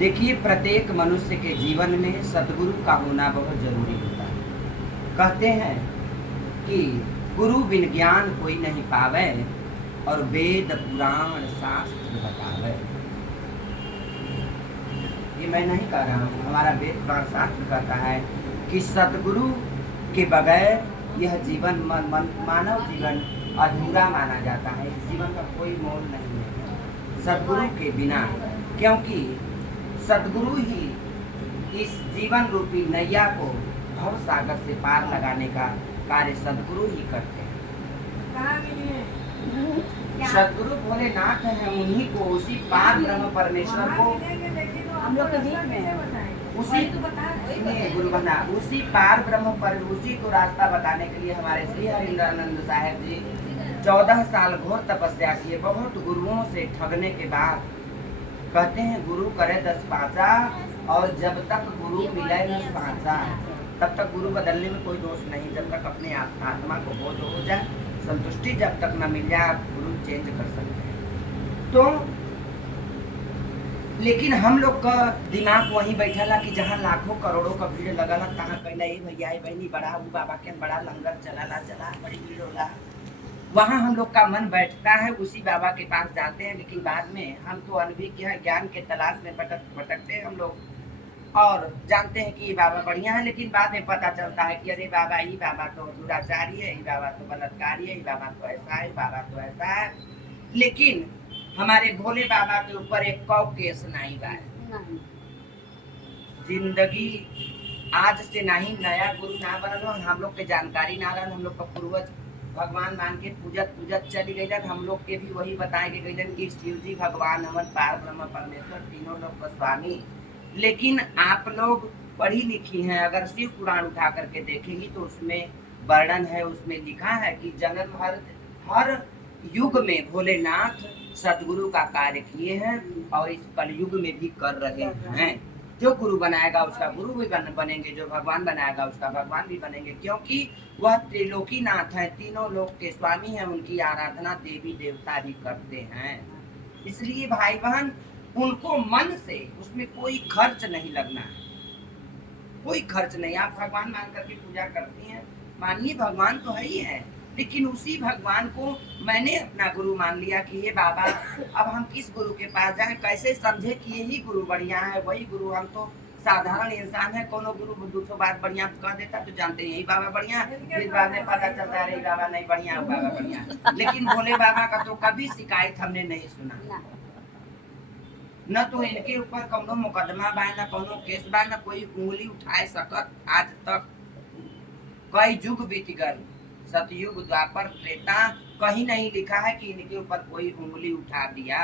देखिए, प्रत्येक मनुष्य के जीवन में सद्गुरु का होना बहुत जरूरी होता है। कहते हैं कि गुरु बिन ज्ञान कोई नहीं पावे और वेद पुराण शास्त्र बतावे। ये मैं नहीं कह रहा हूँ, हमारा वेद पुराण शास्त्र कहता है कि सद्गुरु के बगैर यह जीवन मानव जीवन अधूरा माना जाता है। इस जीवन का कोई मोल नहीं है सद्गुरु के बिना, क्योंकि सद्गुरु ही इस जीवन रूपी नैया को भव सागर से पार लगाने का कार्य सद्गुरु ही करते हैं। सद्गुरु भोलेनाथ हैं, उन्हीं को, उसी पार ब्रह्म परमेश्वर को हम लोग के बीच में उसी गुरु बना, उसी पार ब्रह्म पर उसी को रास्ता बताने के लिए हमारे श्री हरिंद्रानंद साहेब जी 14 साल घोर तपस्या किए। बहुत गुरुओं से ठगने के बाद कहते हैं गुरु करे 10 पाँचा, और जब तक गुरु मिले 10 पाँचा तब तक गुरु बदलने में कोई दोष नहीं। जब तक अपने आत्मा को बोध हो जाए, संतुष्टि जब तक न मिल जाए, आप गुरु चेंज कर सकते हैं। तो लेकिन हम लोग का दिमाग वहीं बैठला कि जहाँ लाखों करोड़ों का भीड़ लगला तहाँ पहले ये भैया बहनी बड़ा वो बाबा के बड़ा लंगर चला बड़ी भीड़ होला, वहाँ हम लोग का मन बैठता है, उसी बाबा के पास जाते हैं। लेकिन बाद में हम तो अनभिज्ञ हैं, ज्ञान के तलाश में भटकते हैं हम लोग और जानते हैं कि ये बाबा बढ़िया है। लेकिन बाद में पता चलता है कि अरे बाबा ये बाबा तो दुराचारी है, ये बाबा तो बलात्कारी है, ये बाबा तो ऐसा है, बाबा तो ऐसा है। लेकिन हमारे भोले बाबा के ऊपर एक कौ केस नहीं बा। जिंदगी आज से नहीं, नया गुरु ना बनल, हम लोग के जानकारी ना रहल, हम लोग का पूर्वज भगवान मान के पूजत चली गई। हम लोग के भी वही बताए गए कि शिव जी भगवान हमारे पार ब्रह्म परमेश्वर तीनों लोग का स्वामी। लेकिन आप लोग पढ़ी लिखी हैं, अगर शिव पुराण उठा करके देखेंगी तो उसमें वर्णन है, उसमें लिखा है कि जन्म हर युग में भोलेनाथ सदगुरु का कार्य किए हैं और इस कलयुग में भी कर रहे हैं। जो गुरु बनाएगा उसका गुरु भी बनेंगे, जो भगवान बनाएगा उसका भगवान भी बनेंगे, क्योंकि वह त्रिलोकीनाथ है, तीनों लोक के स्वामी हैं। उनकी आराधना देवी देवता भी करते हैं। इसलिए भाई बहन, उनको मन से उसमें कोई खर्च नहीं लगना है, कोई खर्च नहीं। आप भगवान मान करके पूजा करती हैं, मानिए भगवान तो है ही है, लेकिन उसी भगवान को मैंने अपना गुरु मान लिया कि ये बाबा, अब हम किस गुरु के पास जाएं, कैसे समझे कि यही गुरु बढ़िया है, वही गुरु। हम तो साधारण इंसान है, कोनो गुरु दूसरों बात बढ़िया कह देता तो जानते हैं यही बाबा बढ़िया, फिर बाद में पता चलता है बाबा नहीं बढ़िया, बाबा बढ़िया। लेकिन भोले बाबा का तो कभी शिकायत हमने नहीं सुना, न तो इनके ऊपर कोनो मुकदमा बा, न कोनो केस बा, न कोई उंगली उठाए सकत। आज तक कई युग बीत गए, सतयुग द्वापर त्रेता, कहीं नहीं लिखा है कि इनके ऊपर कोई उंगली उठा दिया।